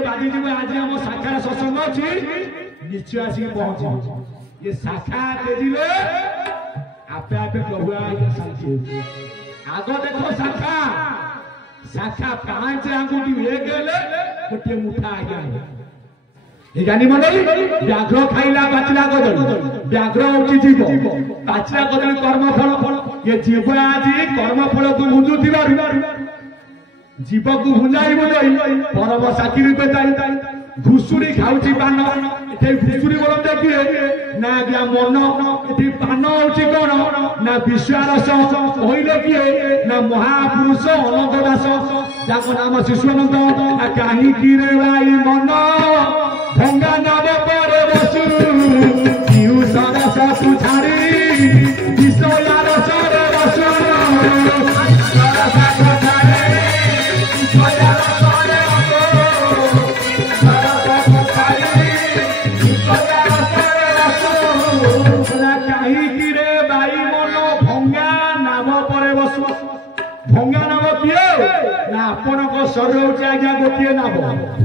बाजी जी आज आम शाखार सत्संग अच्छी निश्चय आसिक पहुंचे ये शाखा तेजिले आपे आपे प्रभु शांति आग देखो शाखा शाखा 5 आंगुठी एक गोटे मुठा आज्ञा ज्ञानी मंडली व्याघ्र खाइला पाचिला कदली व्याघ्र उठी जीव पाचिला कदली कर्मफल ये जीव आज कर्मफल को भुंजुथिबारु जीव को भुंजाई बुझाई परम साथी रूपे घुसुरी खाऊची पान एठे घुसुरी बोल देखिए ना आज्ञा मन एठी पान होची कोन ना विश्वारस कहले किए ना महापुरुष अनंत दास जाको नाम शिशुअनंत ना काहे की रे भाई मन भंगा नाम पर बसु किउ सरस तू छाड़ी विषयार सर बसु सरस छाड़ी विषयार सर भंगा नाम किए ना आपण शरीर आज्ञा गोटे नाम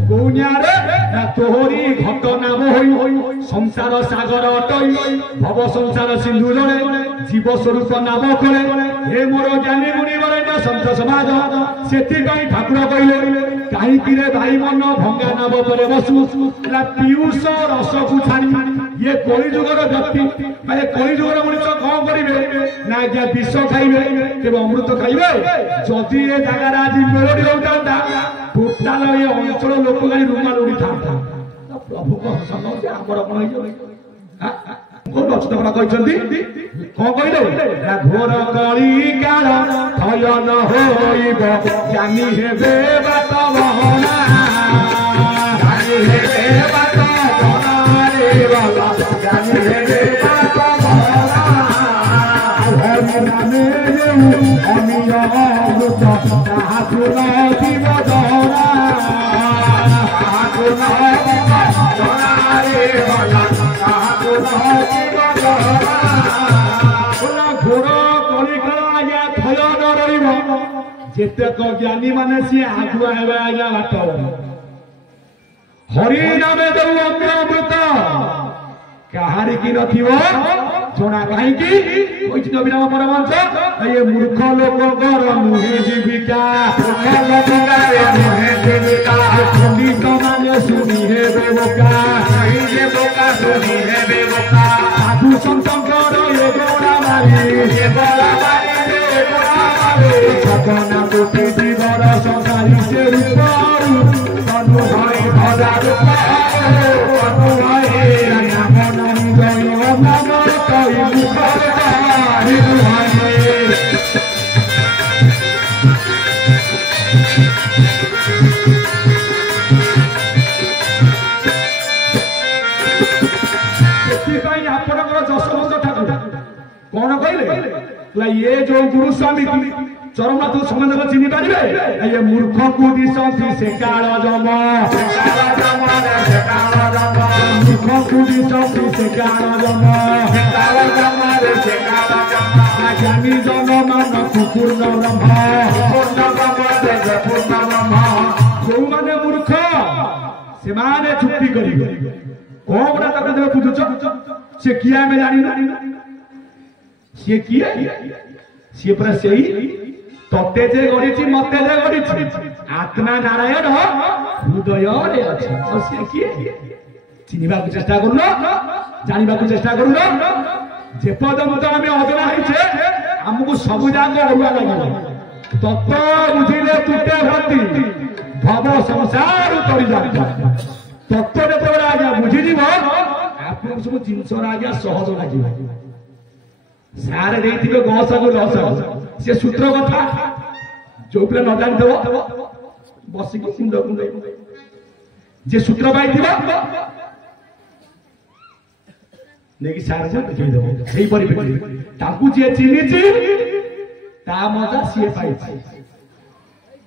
कौनियारे ना तोहरी घट नाम होई संसार सागर अटई भव संसार सिंधु जड़े जीव स्वरूप नाम करे हे मोर ज्ञानी मुनि वरेण्य संत समाज से ठाकुर कहले कहीं रे भाई मन भंगा नाम पर बसु पीयूष रस को छाड़ी ये कलिजुगर व्यक्ति माने कलिजुगर मनुष्य कौन करेंगे ना आज्ञा विष खाइबे के अमृत खाइबे जदि ये जगार आज मेलोडी होता टोटाल ये अंचल लोक गाड़ी रुमाल उड़ी था प्रभु को हसन आमर कौन रचना कहते कौन कहले घोर कली काल भय न होइब जानी हेबे बात बहना जानी हेबे बात बहना रे बाबा जानी हेबे बात बहना हरि नामे अमिय अमृत ताहाकु न जीव दहना ताहाकु न जीव दहना रे बाबा ताहाकु न जीव दहना घोर कलिकाल आज्ञा भय न रहिब जेतेक ज्ञानी माने सी आगुआ हेबे आज्ञा बात हरि नामे देउ अमृत कहारी की नथिबो जोना काहे की ओइछि नबीराम परमहंस ये मूर्ख लोककर मुहे जीविका मूर्ख लोककर मुहे जीविका पंडित माने सुनी हेबे बोका सही जे बोका सुनी हेबे बोका साधु संतकर ये गोरा मारी ये गोरा मारी ये गोरा मारी सपना कोटि जीवर संसारी से रूपारू तनु भय भरा रूपारू तनु भय नाम नहीं गयो नाम कई मुखर तारी रुहाने ସେଥିପାଇଁ ଆପଣଙ୍କର ଯଶୋବନ୍ତ ଠାକୁର କଣ କହିଲେ ये जो गुरु स्वामी चरमनाथ समान चिन्ह पारे ये मूर्ख को दिशती से काल जम मूर्ख को दिशती से काल जम ज्ञानी जन मान पूर्ण ब्रह्म जो माने मूर्ख से माने चुक्ति करी कौन बड़ा तक देव पूछुछ से किया में जानी सी किए सी पूरा सही तते जे गढ़ी मते जे गढ़ी आत्मा नारायण हृदय रे अछि और सी किए चिन्हिबा को चेष्टा करलो जानिबा को चेष्टा करलो जे पदम तो हमें अजरा हिचे हमको सब जाग अरुआ लागल तत्व बुझिले तुटे भक्ति भव संसार उतरी जाता तत्व जे आज्ञा बुझि जीव आपन सब जिंस आज्ञा सहज लागिबा सारे देइथिबे गस को लस से सूत्र कथा जो पिला न जानथबो बसी को मुंड कुंडई जे सूत्र पाइथिबो नेकी सारे जे देखि देबो सेही परिपेटी ताकू जे चिनिछि ता मजा सिए पाइछि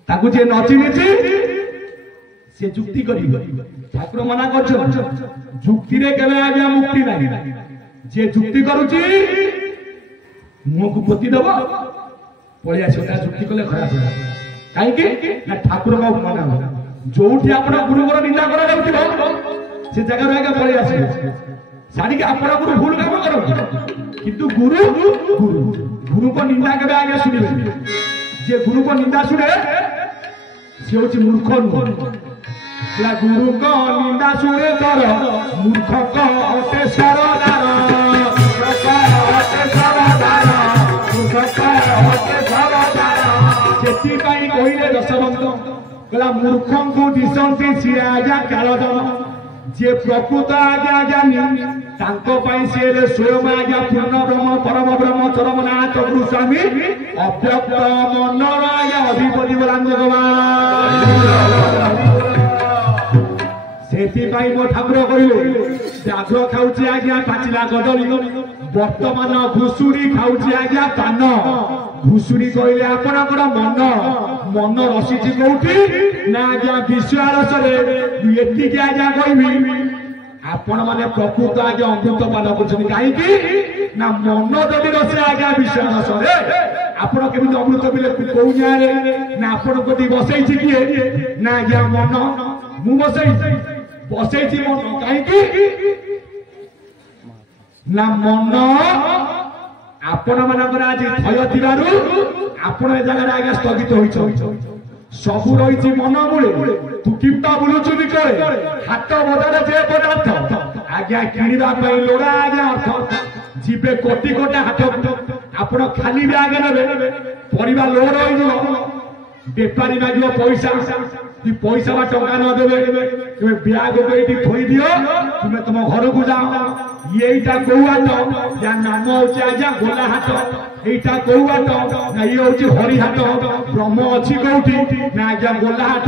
ताकू जे न चिनिछि से जुक्ति करी ठाकुर मना करछ जुक्ति रे केबे आज्ञा मुक्ति नाही जे जुक्ति करूछि मुह को पोती दब पलिया छोटा जुक्ति कले खराब कहीं ठाकुर का माना जोठी आपण गुरुवर निंदा करा जाउथिबो से जगह रे आगे पळै आसी साडी के आपण गुरु भूल काम करो किंतु गुरु गुरु गुरु को निंदा केबे आगे सुनिबे जे गुरु को निंदा सुने से होची मूर्ख नुह गुरु को निंदा सुने तर मूर्ख को अटे सरदार सेतिपाई कहिले दशवंत कला मूर्खों को दिसंती सी आज्ञा कालदन जे प्रकृत आज्ञा ज्ञानी तांको पाई से स्वयं आज्ञा पूर्ण ब्रह्म परम ब्रह्म चरमनाथ गुरु स्वामी अव्यक्त मनर आज्ञा अधिपति बलान भगवान सेतिपाई मो ठाकुर कहिले जाग्र खाउची आज्ञा पाचिला कदली वर्तमान घुसुरी खाउची आज्ञा पान घुसुरी कहले आपणकर मन मन रसीची कोठी ना आज्ञा विश्वास रे एतिके आज्ञा कहबी आपण माने प्रकृत आज्ञा अमृत पान करछनी काई की ना मन जदि रसे आज्ञा विश्वास रे आपण केमि अमृत पिले कोउ रे ना आपण कोटी बसै छि किए ना आज्ञा मन मु बसै छि मन काई की ना मन आपण मानकर आज भय थिबारु आपण ए जगह आगे स्थगित होइछ सबु रहिछि मन मूले तू किंता बुलुछु बिकरे हाथ बजार जे पदार्थ आज्ञा किनिबा पई लोड़ा आज्ञा अर्थ जीवे कोटी कोटा हाथ आपण खाली भी आगे नेबे परिबा लोड होइजो बेपारी मागियो पैसा ती पैसा बा टंका न देबे तुमे ब्याग को एठी थोई दियो तुमे तुम घर को जाओ येटा कोवाट या नाम होची आज्ञा गोला हाट एटा कोवाट ना ये होची हरि हाट ब्रह्म अछि कोठी ना आज्ञा गोला हाट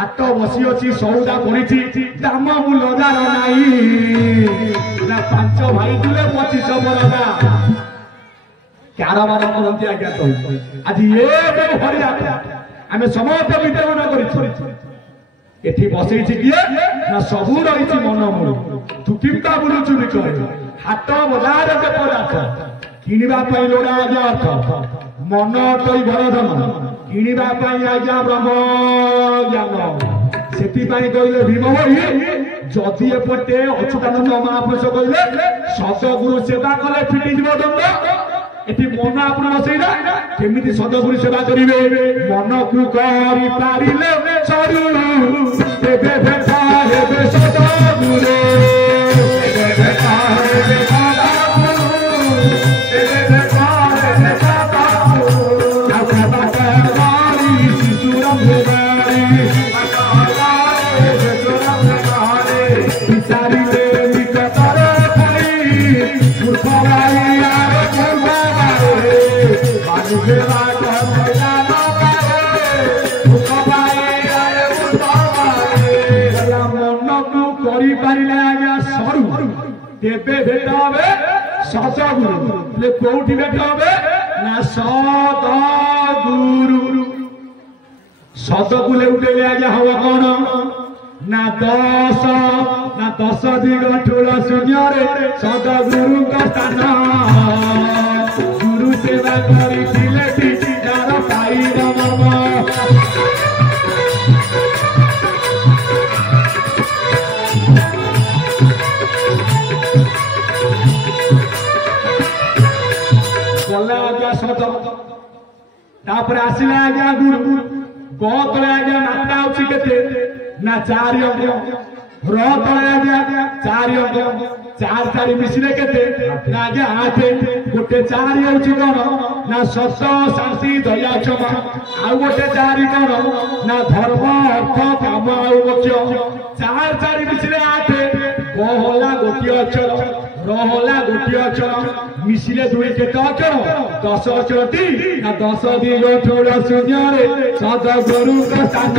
हाट बसी अछि सौदा परिछि दाम मूलदार नाही ना पांच भाई दुले 25 बरदा कारबार करंती आज्ञा तो आज ये हरि हाट आमे समस्त विद्यमान करिछु एठी बसै छि किए ना सबु रहिछि मन मूल तू किंता बुलुछु बिकरे हाट बजार के पदार्थ किनिबा पई लोड़ा आज्ञा अर्थ मन तई भरधन किनिबा पई आज्ञा ब्रह्म ज्ञान सेति पई कइले भीम होई जदि एपटे अच्युतानंद महापुरुष कइले सतगुरु सेवा कले फिटी जीव दंड एटी मन आपण बसैला केमिति सदगुरु सेवा करिवे मन को करि पारिले चरु तेबे भेटा हेबे सदगुरु तेबे भेटा हेबे सदगुरु तेबे भेटा हेबे सदगुरु आका बाका वारी शिशुरम भेगारी आका वारी शिशुरम भेगारी बिचारी ले निकटरे खाई मूर्खराई मन को करी पारिले आज्ञा सरू तेबे भेट होबे सतगुरु कोठी भेट होबे ना सतगुरु सतगुरु उठेले आज्ञा हवा कौन ना 10 दिग ठोल शून्य रे सतगुरु का स्थान गुरु सेवा करी दिले जार पाई मम गला आज्ञा सत तापर आसिला आज्ञा गुरु गतले आज्ञा मात्रा होछि केते ना 4 अंक रतले आज्ञा 4 अंक 4 मिसिले केते ना आज्ञा 8 गोटे 4 होछि कोन ना सत शांति दया क्षमा आ गोटे 4 कोन ना धर्म अर्थ काम आ मोक्ष 4 मिसिले 8 कहला गोटे अक्षर रहला गोटे अक्षर मिसिले दुई केते अक्षर 10 अक्षर टी ना 10 दिग ठोल शून्य रे सतगुरु का स्थान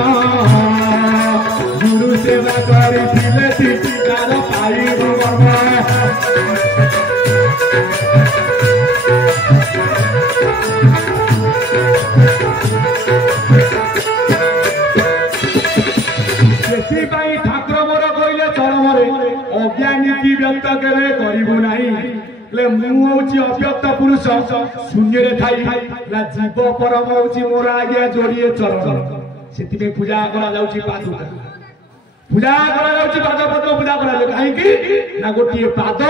गुरु सेवा करी दिले कार पाई बाबा सेति भाई ठाकुर मोर कहले चरमरे अज्ञानी की व्यक्त केबे करिबो नाही ले मु होची अव्यक्त पुरुष शून्य रे थाई ला जीव परम होची मोर आज्ञा जोड़िए चरण से पूजा करा पादुका पूजा करा पाद पद्म पूजा करा कहीं ना गोटे पाद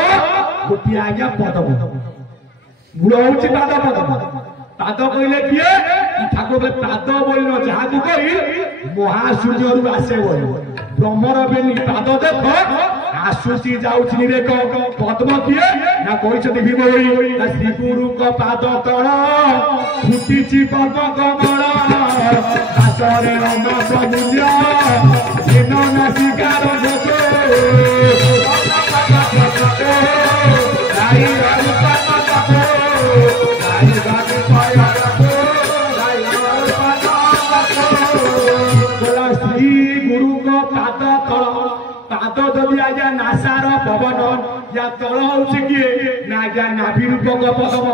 गोटे आज्ञा पद्म मूल हूँ पाद पद्म पाद कहले किए ठाकुर पाद बोल जहाँ कही महासूर्य आसे बोल ब्रह्मर बेनी पाद देख आसुची जाऊनी देख पद्म किए ना कहते भीमवही ना श्री गुरु पाद तल फुटी पद्म कमल दासरे अमृत मूल्य दिन नासिकार श्री गुरु को पाद तल पाद जदि आज्ञा नासार पवन या तल हूँ किए ना आज्ञा नाभि रूपक पद्म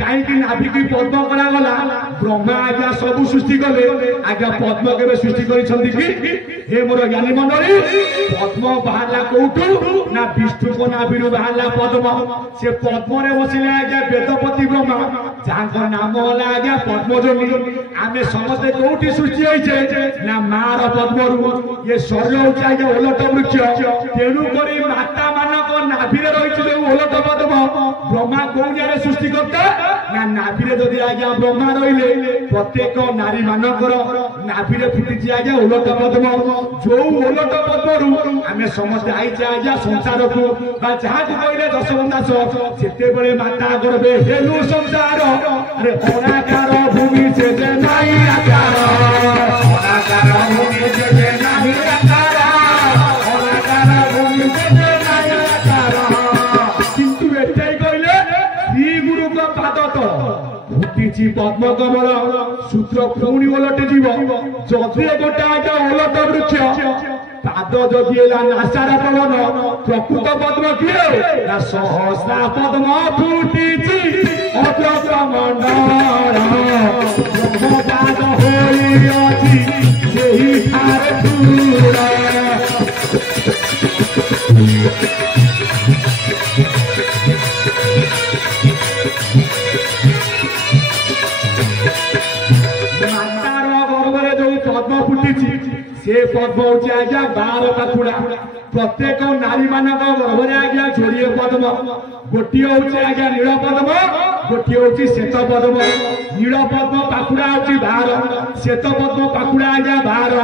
कहीं नाभि की पद्म करागला ब्रह्मा आज्ञा सब सृष्टि कले आज्ञा पद्म के सृष्टि कर मोर ज्ञानी मंडली पद्म बाहर कौटू ना विष्णु को नाभि बाहर पद्म से पद्म बसिले आज्ञा वेदपति ब्रह्मा जहाँ नाम है आज्ञा पद्मजनी आम समस्ते कौटी सृष्टि होइछे ना मार पद्म ये शरीर हूँ आज्ञा ओलट वृक्ष तेणुक माता मानक नाभि रही ओलट पद्म ब्रह्मा कौ जगह सृष्टि करता ना नाभि जदि आज्ञा ब्रह्मा रही प्रत्येक नारी मानकर नाभि फुटी आज्ञा ओलट पद्म जो ओलट पद्म आम समस्ते आईचे आज्ञा संसार को जहाँ को कहले दशवंत दास से माता गर्भे हेलु संसार अरे अनाकार भूमि से नहीं आकार अनाकार भूमि से नहीं आकार अनाकार भूमि से नहीं आकार किंतु एटाई कहले श्री गुरु का पाद तल फुटी पद्म कमल सूत्र पुणी ओलटे जीव जदि गोटे आज्ञा ओलट वृक्ष पाद जदि नासार पवन प्रकृत पद्म किए ना सहस्रा पद्म फुटी अद्रक मंडल ब्रह्मपाद होई सेही ठार फूल पद्म फुटी से पद्म हूँ आज्ञा 12 पाखुड़ा प्रत्येक नारी मानक गर्भरे आज्ञा जोड़िए पद्म गोटे हूँ आज्ञा नील पद्म गोटे हूँ श्वेत पद्म नील पद्म पाखुड़ा हूँ 12 श्वेत पद्म पाखुड़ा आज्ञा 12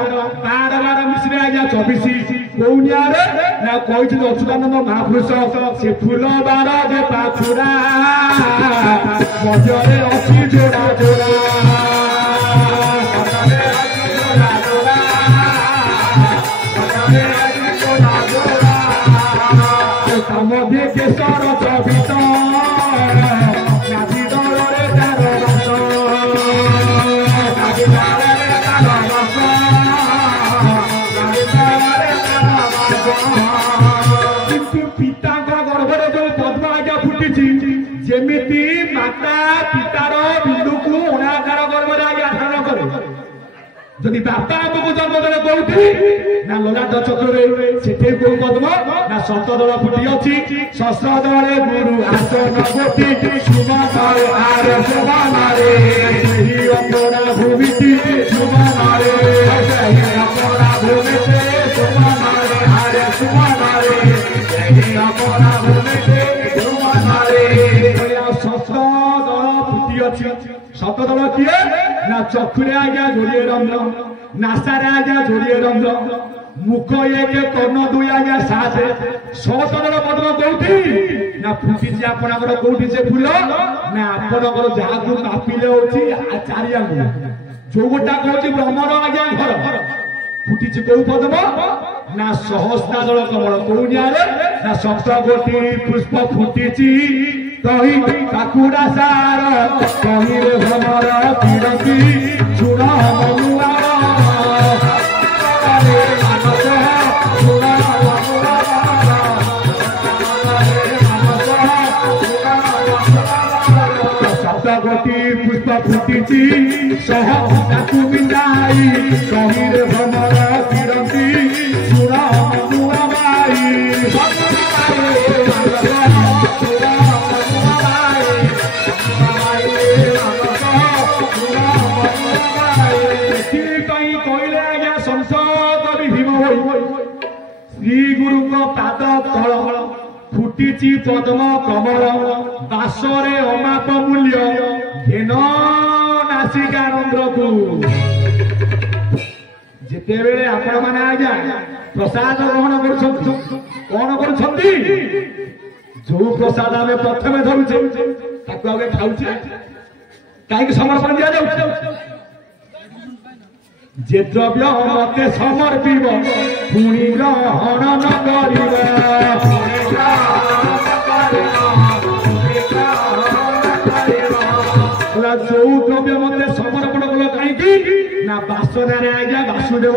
12 मिश्रे आज्ञा 24 कौनिया ना कही अच्युतानंद महापुरुष से फूल 12 जे पाखुड़ा मजरे अच्छी जोड़ा जोड़ा मध्य केशर चबित नाभि दलरे तार रस नाभि दलरे तार रस नाभि दलरे तार रस किंतु पिता गर्भरे जो पद्म आज्ञा फुटी जेमिति माता पितार बिंदु को अनाकार गर्भरे आज्ञा धारण करे जदि बापा आमको जन्म देले कोठी ना ललाट चक्र से गो पद्म ना सतदल फुटी अच्छी शस्त्र दले गुरु आसन गोटी सुमनारे आर सुमनारे सही अपना भूमिति सुमनारे सही अपना भूमिति सुमनारे आर सुमनारे सही अपना भूमिति सुमनारे शस्त्र दल फुटी अच्छी सतदल किए ना चक्षुरे आज्ञा जोड़िए रंध्र नासारे आज्ञा जोड़िए रंध्र मुख एक कर्ण 2 आज्ञा 7 सतदल पद्म कौटी ना फुटी आपणकर कौटी से फूल ना आपणकर जहाँ को मापिले हूँ चारिया जो गोटा कहूँ ब्रह्मर आज्ञा घर फुटी कौ पद्म ना सहस्रादल कमल कौनिया ना सप्तकोटी पुष्प फुटी कही काकुड़ा सार कही भ्रमर किरती सुन मनुआ सप्तकोटी पुष्प फुटी सह ताकू बिंदाई कही भ्रमर किरती सुन मनुआ माई कहले श्री गुरु पाद तल फुटी पद्म कमल बासरे अमाप मूल्य घेन नासिका रंध्र को जिते बेले आपण माने आज्ञा प्रसाद ग्रहण कौन कर जो प्रसाद आम प्रथम धरुचे ताको आगे खाऊचे कहीं समर्पण दिया जाऊँ जे द्रव्य मते समर्पिब पुणी ग्रहण न करिबा जो द्रव्य मते समर्पण कल कहीं ना बासना आज्ञा वासुदेव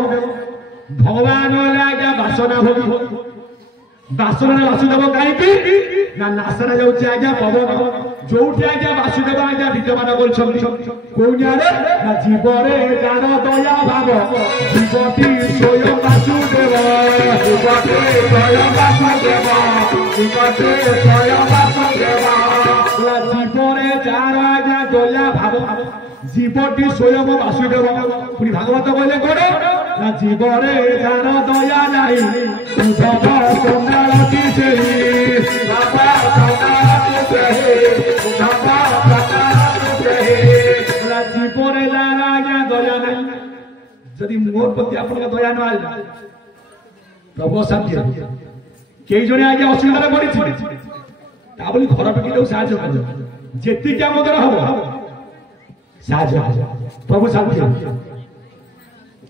भगवान आज्ञा बासना भोगी बासना वासुदेव कहीं ना नासना जाऊँ आज्ञा पवन जो आज्ञा वासुदेव आज्ञा विद्यमान कर जीवरे जार दया भाव जीवती स्वयं वासुदेव जीवते स्वयं वासुदेव जीवते स्वयं वासुदेव जीवरे जार आज्ञा दया भाव जीवटी स्वयं वासुदेव पुणी भागवत कहले कौन जीवरे जार दया नहीं जीवरे जार आज्ञा दया नहीं जदि मोर प्रति आप दया न आए प्रभु शांति कई जने आज्ञा असुविधा पड़ी घर टोकी साहय जी आम द्वारा हम साहय प्रभु शांति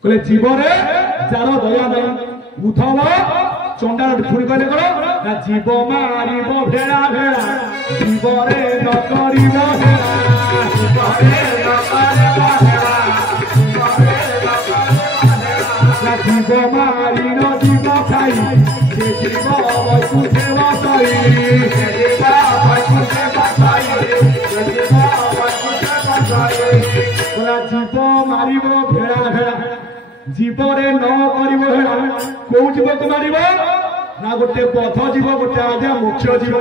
कहले जीवरे जार दया नहीं उठब चंडाल पुणी कहले कौन ना जीव मारिब भेड़ा भेड़ा जीवरे न करिब भेड़ा जीव मारी न जीव खाई जे जीव वैकुंठे बसाई जीव मारिब भेड़ा भेड़ा जीवरे न करिब भेड़ा कौ जीव को मारिब ना गोटे बध जीव गोटे आज्ञा मुख्य जीव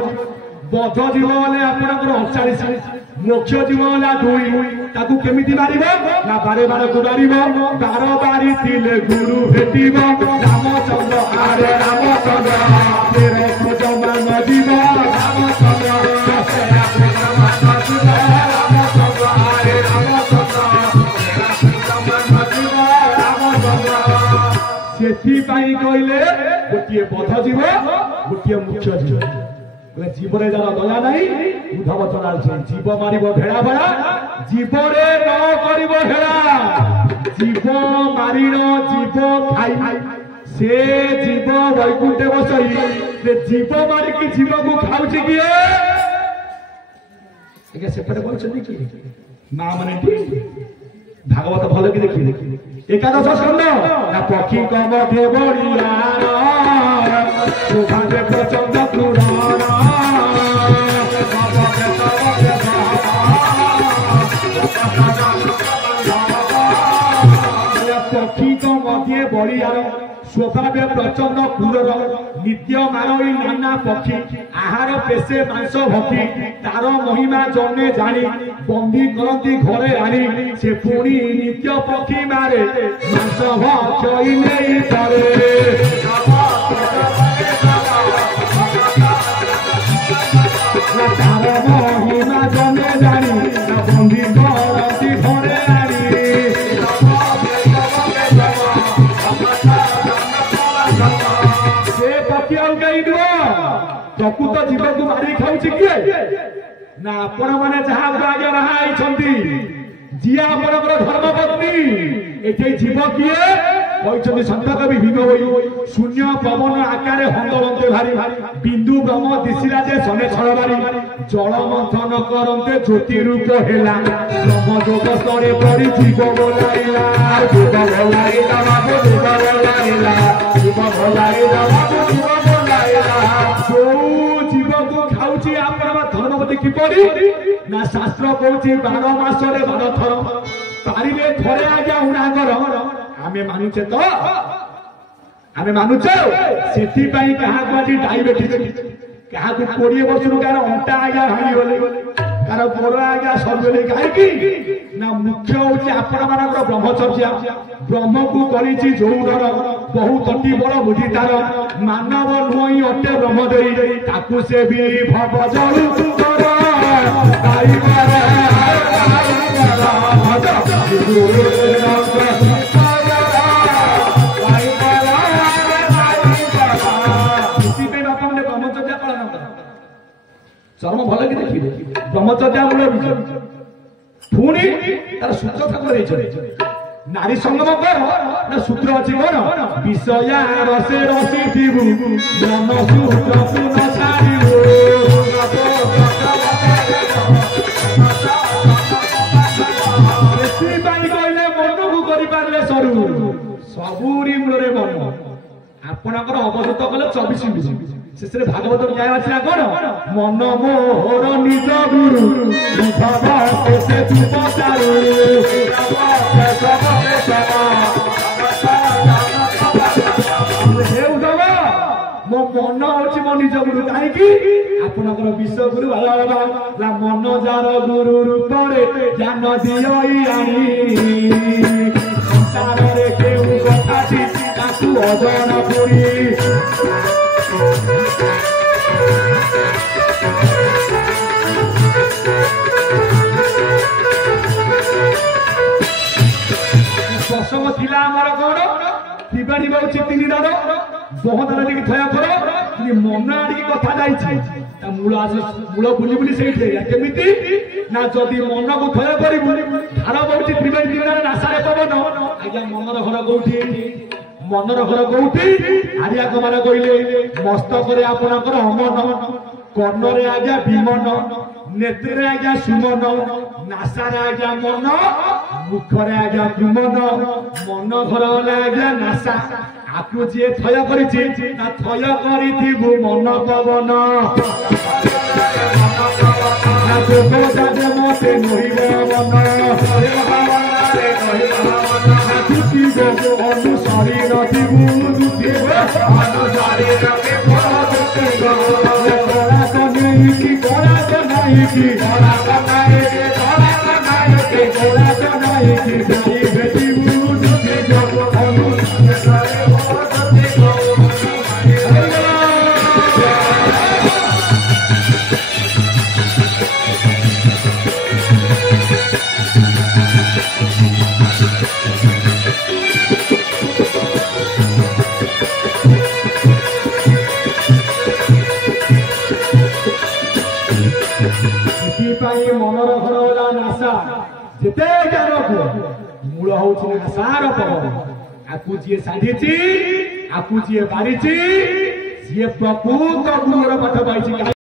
बध जीव बोले आपणकर 48 मुख्य जीव होला 2 ताकू केमिति मारिब ना बारे बारे को मारिब 12 बारी तिले गुरु भेटिब रामचंद्र आरे रामचंद्र तेरे को जमा न जीव रामचंद्र रामचंद्र आरे रामचंद्र सेठी पाई कहले गोटे बध जीव गोटे मुख्य जीव जीवरे जार दया नहीं उद्धव चलाल जीव मारिब भेड़ा भेड़ा जीवरे न करिब भेड़ा जीव मारिण जीव खाई से जीव वैकुंठे बसई से जीव मारिकी जीव को खाऊची किए आज्ञा सेपटे बोलछन्ती कि मां माने भागवत भल कि देखि एकादश स्कंद ना पक्षी कमठे बड़िया सुभागे प्रचंड पुराण पक्षी कमठे बड़िया स्वभावे प्रचंड क्रूर नित्य मारई नाना पक्षी आहार पेशे मांस भक्षी तार महिमा जने जानी बंदी करती घरे आनी से पुणी नित्य पक्षी मारे मांस भक्षई नहीं करे तार महिमा जने जानी बंदी करती घरे आनी प्रकृत जीव को मारी खाऊची किए ना आपण माने जहा आगे बाहा जी आपणकर धर्मपत्नी एटे जीव किए कहते संत कवि भीम होई शून्य पवन आकार हंदलंते भारी बिंदु ब्रह्म दिशिला जे सने छल बारी जल मंथन करते ज्योति रूप हेला ब्रह्म जोग स्तरे परि जीव बोलाइला जीव बोलाइला बाबू जीव बोलाइला जीव बोलाइला बाबू जीव बोलाइला जो जीव को खाऊची आपण धर्मपति किपरि ना शास्त्र कहूची 12 मासरे 12 थर पारिले थरे आज्ञा उणाकर आमे मानुचे तो आमे मानुचे सेठी पई कहा को आज डायबिटीज कहा को 20 वर्ष रो कार अंटा आज्ञा हानि गले कार गोड़ आज्ञा सबले काहे की ना मुख्य होची आपण मानकर ब्रह्मचर्या ब्रह्म को करिछि जो डर बहुत अति बड़ बुद्धि तार मानव नुई अटे ब्रह्मदेई ताकू से भी भव जलु ब्रह्मचर्या पालन कर चरम भल कि देखिए ब्रह्मचर्या मूल पुणी तार सूत्र ठाकुर नारी संगम कर ना सूत्र अच्छी कौन विषया रसे रसी थीबु मन सूत्र पुन छाड़िबु कहले मन को करें सरू सबुरी मूल मन आपणकर अवसत कले 24 मिनिट शेष भागवत न्याय अच्छी ना कौन मन मोहर निज गुरु मो मन हूँ मो निज गुरु कहीं आपणकर विश्व गुरु मन जार गुरु रूप ज्ञान दिई संसार कथा अजन पुरी प्रसंग थिला आमर कौन त्रिवेणी बहुची 3 दार बहुत आड़े थया कर मन आड़िकी कथा जाइए मूल मूल बुली बुली से केमिति ना जदि मन को थय कर धार बहुची त्रिवेणी 3 दार नासारे पवन आज्ञा मनर घर कौटी मनर घर कौटी आर्या कुमार कहले मस्तक आपणकर अमन कर्णरे आज्ञा विमन नेत्रे आज्ञा सुमन नासारे आज्ञा मन मुखरे आज्ञा विमन मन घर गला आज्ञा नासा आपको जी थय कर मन पवन मते अनुसारी मनर घर गला नासा जिते ज्ञान को मूल हूँ नासार पवन आपू जी साधी आपू जी बारी सी प्रकृत गुरुर पाठ पाई।